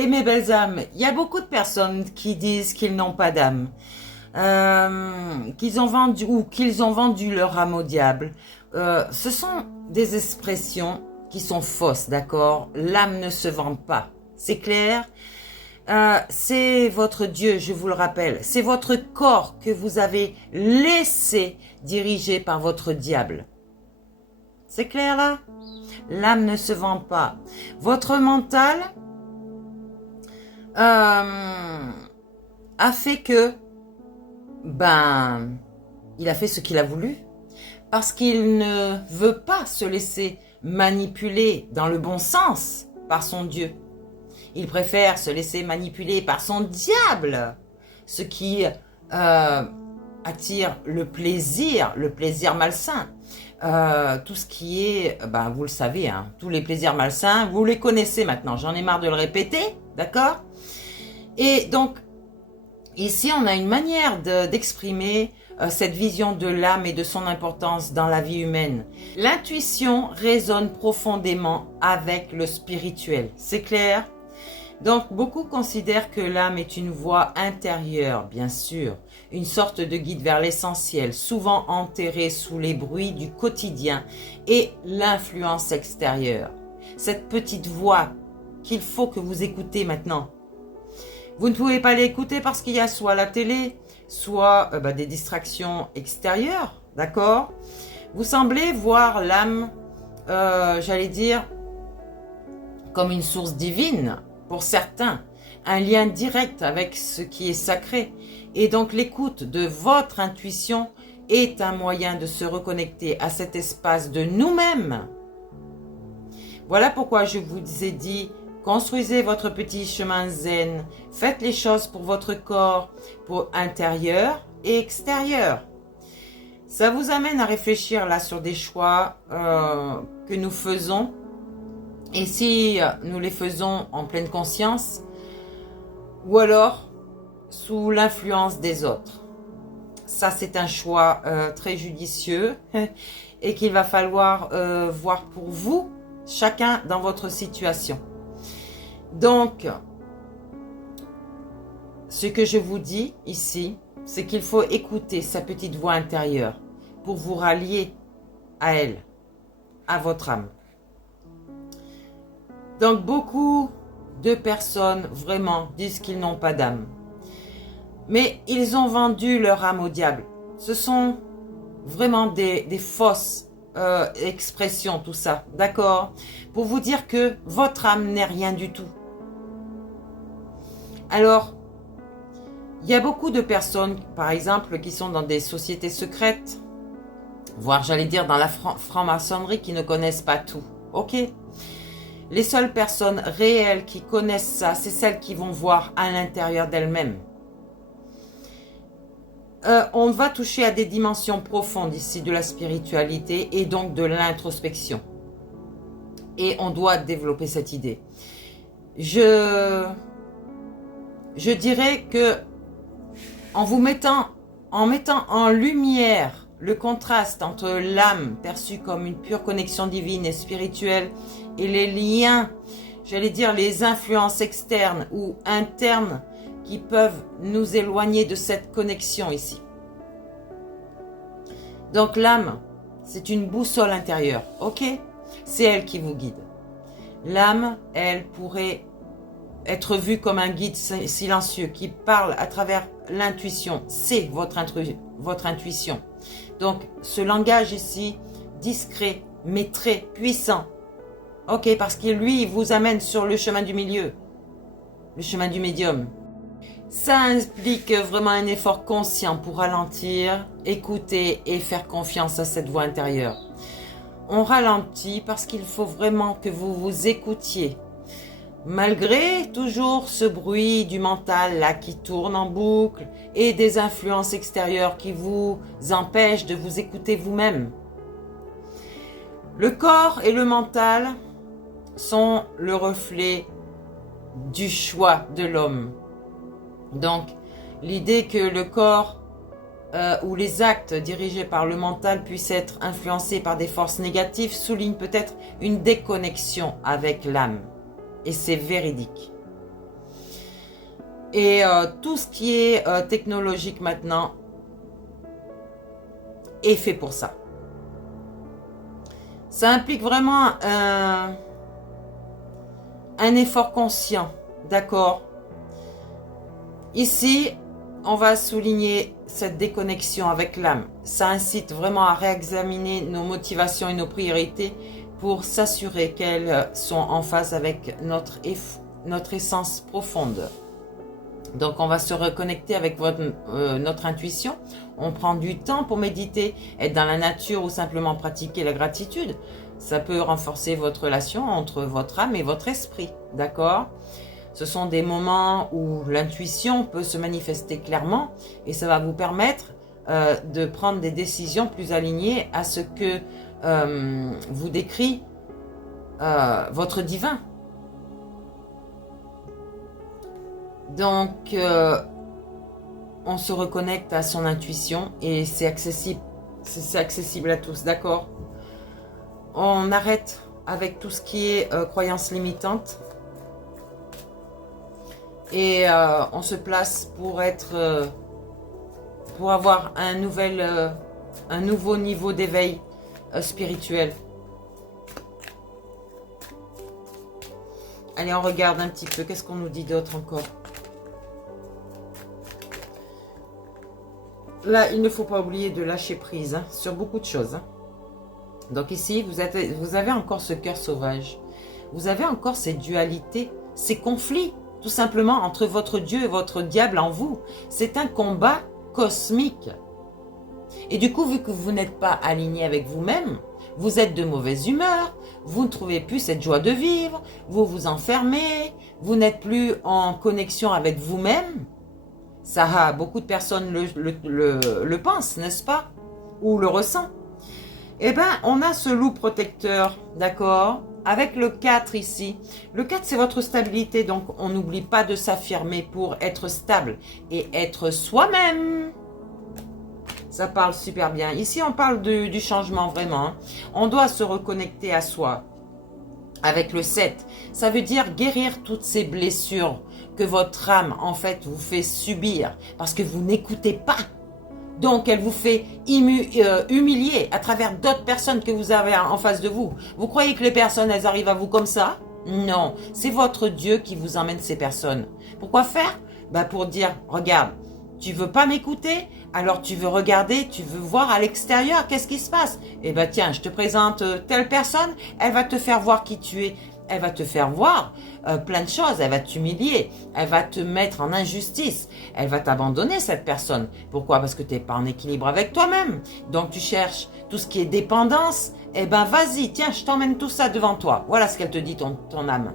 Et mes belles âmes, il y a beaucoup de personnes qui disent qu'ils n'ont pas d'âme, qu'ils ont vendu leur âme au diable. Ce sont des expressions qui sont fausses, d'accord? L'âme ne se vend pas, c'est clair? C'est votre Dieu, je vous le rappelle. C'est votre corps que vous avez laissé diriger par votre diable. C'est clair là? L'âme ne se vend pas. Votre mental a fait que, il a fait ce qu'il a voulu. Parce qu'il ne veut pas se laisser manipuler dans le bon sens par son Dieu. Il préfère se laisser manipuler par son diable, ce qui attire le plaisir malsain. Tout ce qui est, vous le savez, hein, tous les plaisirs malsains, vous les connaissez maintenant, j'en ai marre de le répéter, d'accord? Et donc, ici, on a une manière d'exprimer cette vision de l'âme et de son importance dans la vie humaine. L'intuition résonne profondément avec le spirituel, c'est clair? Donc, beaucoup considèrent que l'âme est une voix intérieure, bien sûr, une sorte de guide vers l'essentiel, souvent enterrée sous les bruits du quotidien et l'influence extérieure. Cette petite voix qu'il faut que vous écoutez maintenant. Vous ne pouvez pas l'écouter parce qu'il y a soit la télé, soit des distractions extérieures, d'accord? Vous semblez voir l'âme, j'allais dire, comme une source divine, pour certains, un lien direct avec ce qui est sacré. Et donc l'écoute de votre intuition est un moyen de se reconnecter à cet espace de nous-mêmes. Voilà pourquoi je vous ai dit, construisez votre petit chemin zen, faites les choses pour votre corps, pour intérieur et extérieur. Ça vous amène à réfléchir là sur des choix que nous faisons. Et si nous les faisons en pleine conscience, ou alors sous l'influence des autres. Ça, c'est un choix très judicieux et qu'il va falloir voir pour vous, chacun dans votre situation. Donc, ce que je vous dis ici, c'est qu'il faut écouter sa petite voix intérieure pour vous rallier à elle, à votre âme. Donc, beaucoup de personnes vraiment disent qu'ils n'ont pas d'âme. Mais ils ont vendu leur âme au diable. Ce sont vraiment des fausses expressions, tout ça. D'accord? Pour vous dire que votre âme n'est rien du tout. Alors, il y a beaucoup de personnes, par exemple, qui sont dans des sociétés secrètes, voire j'allais dire dans la franc-maçonnerie, qui ne connaissent pas tout. Ok? Les seules personnes réelles qui connaissent ça, c'est celles qui vont voir à l'intérieur d'elles-mêmes. On va toucher à des dimensions profondes ici de la spiritualité et donc de l'introspection. Et on doit développer cette idée. Je dirais que en mettant en lumière le contraste entre l'âme perçue comme une pure connexion divine et spirituelle et les liens, j'allais dire les influences externes ou internes qui peuvent nous éloigner de cette connexion ici. Donc l'âme, c'est une boussole intérieure, ok? C'est elle qui vous guide. L'âme, elle pourrait être vue comme un guide silencieux qui parle à travers l'intuition. C'est votre intuition. Donc ce langage ici, discret, mais très puissant. Ok, parce que lui, il vous amène sur le chemin du milieu, le chemin du médium. Ça implique vraiment un effort conscient pour ralentir, écouter et faire confiance à cette voix intérieure. On ralentit parce qu'il faut vraiment que vous vous écoutiez. Malgré toujours ce bruit du mental là qui tourne en boucle et des influences extérieures qui vous empêchent de vous écouter vous-même. Le corps et le mental sont le reflet du choix de l'homme. Donc, l'idée que le corps ou les actes dirigés par le mental puissent être influencés par des forces négatives souligne peut-être une déconnexion avec l'âme. Et c'est véridique. Et tout ce qui est technologique maintenant est fait pour ça. Ça implique vraiment un effort conscient, d'accord? Ici, on va souligner cette déconnexion avec l'âme. Ça incite vraiment à réexaminer nos motivations et nos priorités pour s'assurer qu'elles sont en phase avec notre essence profonde. Donc, on va se reconnecter avec notre intuition. On prend du temps pour méditer, être dans la nature ou simplement pratiquer la gratitude. Ça peut renforcer votre relation entre votre âme et votre esprit, d'accord? Ce sont des moments où l'intuition peut se manifester clairement et ça va vous permettre de prendre des décisions plus alignées à ce que vous décrit votre divin. Donc, on se reconnecte à son intuition et c'est accessible à tous, d'accord? On arrête avec tout ce qui est croyances limitantes et on se place pour avoir un nouveau niveau d'éveil spirituel. Allez, on regarde un petit peu, qu'est-ce qu'on nous dit d'autre encore? Là, il ne faut pas oublier de lâcher prise sur beaucoup de choses. Donc ici, vous avez encore ce cœur sauvage. Vous avez encore ces dualités, ces conflits, tout simplement, entre votre Dieu et votre diable en vous. C'est un combat cosmique. Et du coup, vu que vous n'êtes pas aligné avec vous-même, vous êtes de mauvaise humeur, vous ne trouvez plus cette joie de vivre, vous vous enfermez, vous n'êtes plus en connexion avec vous-même. Ça, beaucoup de personnes le pensent, n'est-ce pas? Ou le ressentent. Eh bien, on a ce loup protecteur, d'accord? Avec le 4 ici. Le 4, c'est votre stabilité, donc on n'oublie pas de s'affirmer pour être stable et être soi-même. Ça parle super bien. Ici, on parle du changement vraiment. Hein. On doit se reconnecter à soi. Avec le 7, ça veut dire guérir toutes ces blessures que votre âme, en fait, vous fait subir parce que vous n'écoutez pas. Donc, elle vous fait humilier à travers d'autres personnes que vous avez en face de vous. Vous croyez que les personnes, elles arrivent à vous comme ça? Non, c'est votre Dieu qui vous emmène ces personnes. Pourquoi faire? Ben pour dire, regarde, tu veux pas m'écouter? Alors tu veux regarder, tu veux voir à l'extérieur, qu'est-ce qui se passe? Eh ben tiens, je te présente telle personne, elle va te faire voir qui tu es. Elle va te faire voir plein de choses, elle va t'humilier, elle va te mettre en injustice, elle va t'abandonner cette personne. Pourquoi? Parce que tu n'es pas en équilibre avec toi-même. Donc tu cherches tout ce qui est dépendance, eh ben vas-y, tiens, je t'emmène tout ça devant toi. Voilà ce qu'elle te dit, ton âme.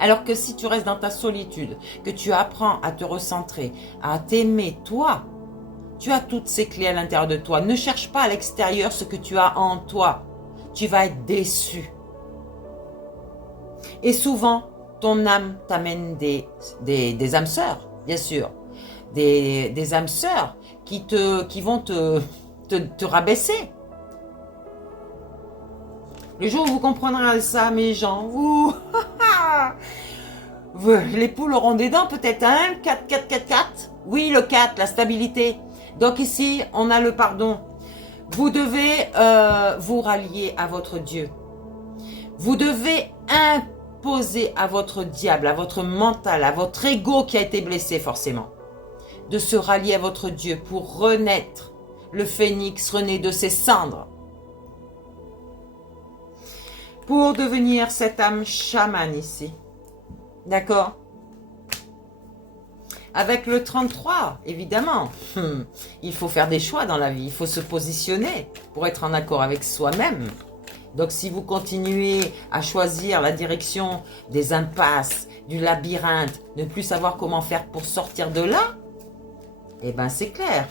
Alors que si tu restes dans ta solitude, que tu apprends à te recentrer, à t'aimer toi, tu as toutes ces clés à l'intérieur de toi. Ne cherche pas à l'extérieur ce que tu as en toi. Tu vas être déçu. Et souvent, ton âme t'amène des âmes sœurs, bien sûr. Des âmes sœurs qui vont te rabaisser. Le jour où vous comprendrez ça, mes gens, les poules auront des dents, peut-être un 4, 4, 4, 4. Oui, le 4, la stabilité. Donc ici, on a le pardon. Vous devez vous rallier à votre Dieu. Vous devez imposer à votre diable, à votre mental, à votre ego qui a été blessé forcément, de se rallier à votre Dieu pour renaître. Le phénix renaît de ses cendres. Pour devenir cette âme chamane ici. D'accord? Avec le 33, évidemment, il faut faire des choix dans la vie. Il faut se positionner pour être en accord avec soi-même. Donc, si vous continuez à choisir la direction des impasses, du labyrinthe, ne plus savoir comment faire pour sortir de là, eh bien, c'est clair.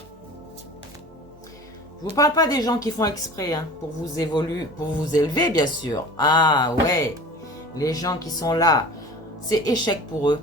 Je ne vous parle pas des gens qui font exprès hein, pour vous élever, bien sûr. Ah ouais, les gens qui sont là, c'est échec pour eux.